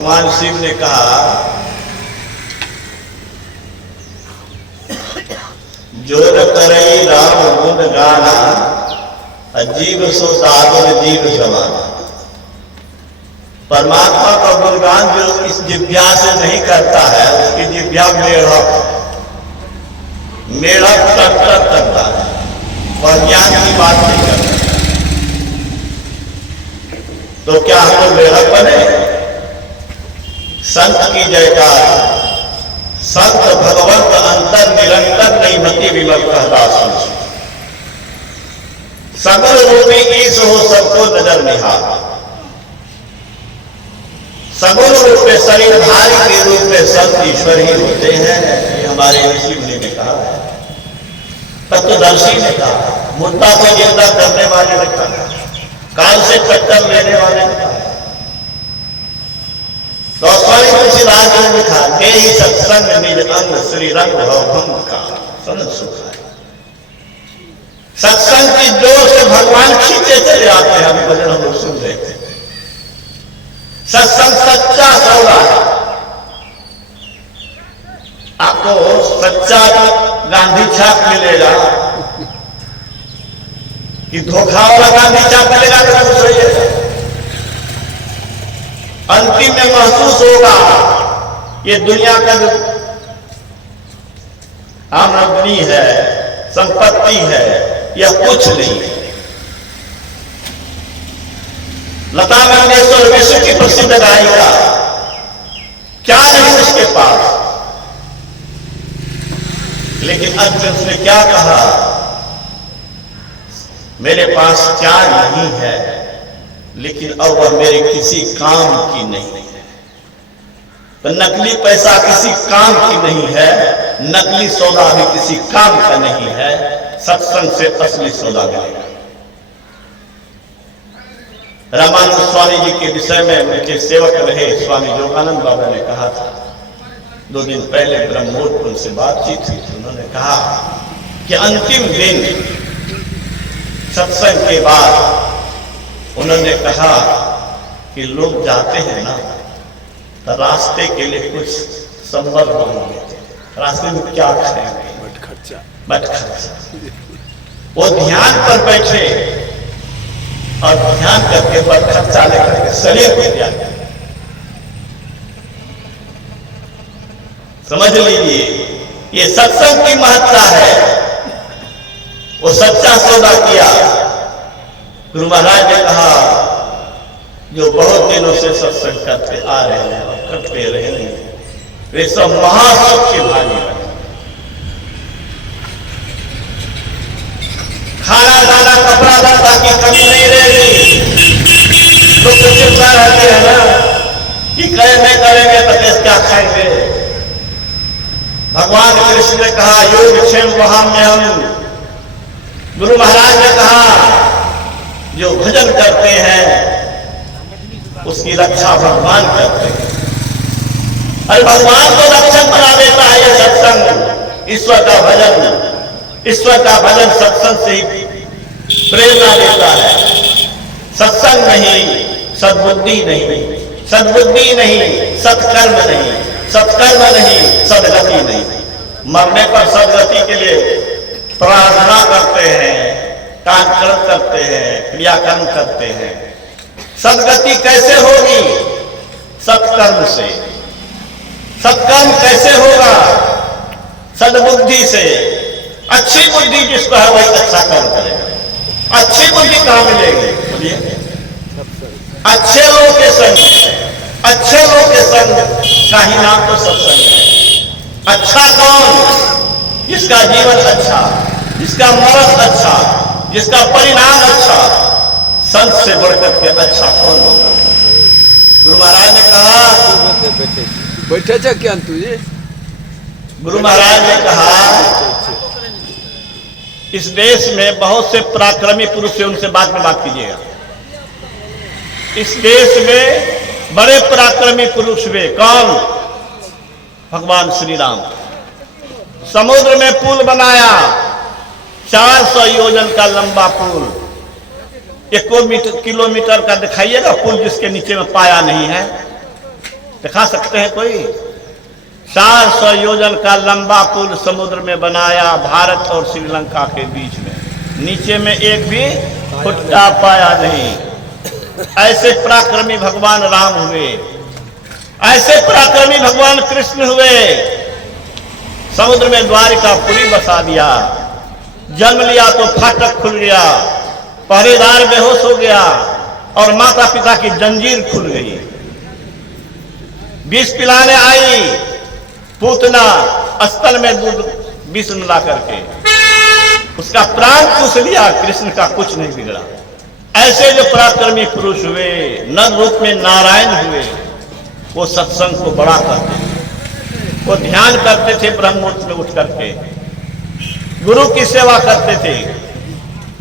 भगवान शिव ने कहा, जो न करई राम गुण गाना, अजीब सो साधन जीव समाना। परमात्मा का गुणगान जो इस जिह्वा से नहीं करता है, उसकी जिह्वा मेढ़क टक करता है, वह ज्ञान की बात नहीं करता। तो क्या हम लोग मेढ़क बने? संत की जयकार, संत भगवंत अंतर निरंतर नहीं मति विमल कहदास। सगुण रूपी ईश हो सबको नजर निहार। सगुण रूप में शरीरधारी के रूप में संत ईश्वर ही होते हैं। ये हमारे ऋषि मुनि ने कहा है, तत्वदर्शी ने कहा, मुद्दा को जिंदा करने वाले ने कहा, काल से टक्कर लेने वाले ने कहा। तो स्वामी तुलसीदास ने लिखा, के ही सत्संग निज अंग श्री रंग भंग का सनत सुख है। सत्संग की जोर से भगवान खींचे चले आते हैं। अभी भजन हम लोग सुन रहे थे। सत्संग सच्चा सौदा है। आपको सच्चा गांधी छाप मिलेगा कि धोखा वाला गांधी छाप मिलेगा तो कुछ होइए। अंतिम में महसूस होगा ये दुनिया का जो आमदनी है, संपत्ति है, यह कुछ नहीं है। लता मंगेशकर विश्व की प्रसिद्ध गायिका, क्या नहीं उसके पास, लेकिन अंत में उसने क्या कहा, मेरे पास क्या नहीं है, लेकिन अब वह मेरे किसी काम की नहीं है। तो नकली पैसा किसी काम की नहीं है, नकली सौदा भी किसी काम का नहीं है। सत्संग से असली सौदा मिलेगा। रामानंद स्वामी जी के विषय में उनके सेवक रहे स्वामी योगानंद बाबा ने कहा था, 2 दिन पहले ब्रह्मोत्सव उनसे बातचीत हुई थी। उन्होंने कहा कि अंतिम दिन सत्संग के बाद उन्होंने कहा कि लोग जाते हैं ना, तो रास्ते के लिए कुछ संबल मांग लेते हैं। रास्ते में क्या खाएंगे? बट खर्चा। वो ध्यान पर बैठे और ध्यान करके बट खर्चा लेकर के शरीर को त्याग किया। समझ लीजिए, ये सत्संग की महत्ता है। वो सच्चा सौदा किया। गुरु महाराज ने कहा, जो बहुत दिनों से सत्संग करते आ रहे हैं और करते रहेंगे, वे सब महासुख के भागी रहे। खाना दाना कपड़ा लत्ता की कमी नहीं रहेगी। लोग तो चिंता रहती है ना कि नहीं करेंगे तो देश क्या खाएंगे। भगवान कृष्ण ने कहा, योग क्षेम वहाम्यहम्। गुरु महाराज ने कहा, जो भजन करते हैं उसकी रक्षा भगवान करते हैं। अरे भगवान को रक्षक बना देता है यह सत्संग, ईश्वर का भजन। ईश्वर का भजन सत्संग से ही प्रेरणा देता है। सत्संग नहीं, सद्बुद्धि नहीं, सद्बुद्धि नहीं, सत्कर्म नहीं, सत्कर्म नहीं, सदगति नहीं। मरने पर सदगति के लिए प्रार्थना करते हैं, कार्यक्रम करते हैं, क्रियाकर्म करते हैं। सदगति कैसे होगी? सत्कर्म से। सत्कर्म कैसे होगा? सद्बुद्धि से। अच्छी बुद्धि जिसको है वही अच्छा कर्म करेगा। अच्छी बुद्धि कहां मिलेगी? बोलिए। अच्छे लोगों के संग, अच्छे लोगों के संग का ही नाम तो सत्संग है। अच्छा कौन? जिसका जीवन अच्छा, जिसका मरण अच्छा, जिसका परिणाम अच्छा। संत से बढ़कर के अच्छा कौन होगा? गुरु महाराज ने कहा, बैठे क्या तुझे? गुरु महाराज ने कहा, इस देश में बहुत से पराक्रमी पुरुष हैं, उनसे बाद में बात कीजिएगा। इस देश में बड़े पराक्रमी पुरुष हुए। कौन? भगवान श्री राम। समुद्र में पुल बनाया, 400 योजन का लंबा पुल। 1 किलोमीटर का दिखाइएगा पुल जिसके नीचे में पाया नहीं है। दिखा सकते हैं कोई? 400 योजन का लंबा पुल समुद्र में बनाया, भारत और श्रीलंका के बीच में, नीचे में एक भी फुट्टा पाया नहीं। ऐसे पराक्रमी भगवान राम हुए, ऐसे पराक्रमी भगवान कृष्ण हुए। समुद्र में द्वारिकापुरी बसा दिया, जन्म लिया तो फाटक खुल गया, पहरेदार बेहोश हो गया और माता पिता की जंजीर खुल गई। विष पिलाने आई पूतना, स्थल में दूध विष मिला करके उसका प्राण चूस लिया, कृष्ण का कुछ नहीं बिगड़ा। ऐसे जो पराक्रमी पुरुष हुए, नर रूप में नारायण हुए, वो सत्संग को बड़ा करते थे, वो ध्यान करते थे, ब्रह्ममुहूर्त में उठ करके गुरु की सेवा करते थे।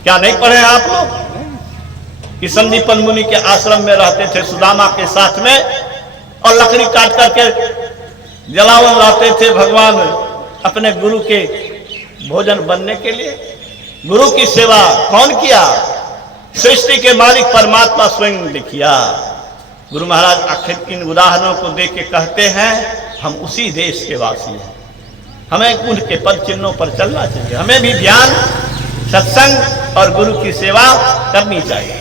क्या नहीं पढ़े आप लोग कि संदीपन मुनि के आश्रम में रहते थे सुदामा के साथ में, और लकड़ी काट करके जलावन लाते थे भगवान अपने गुरु के भोजन बनने के लिए। गुरु की सेवा कौन किया? सृष्टि के मालिक परमात्मा स्वयं ने किया। गुरु महाराज आखिर इन उदाहरणों को देख के कहते हैं, हम उसी देश के वासी हैं, हमें उनके पद चिन्हों पर चलना चाहिए, हमें भी ध्यान, सत्संग और गुरु की सेवा करनी चाहिए।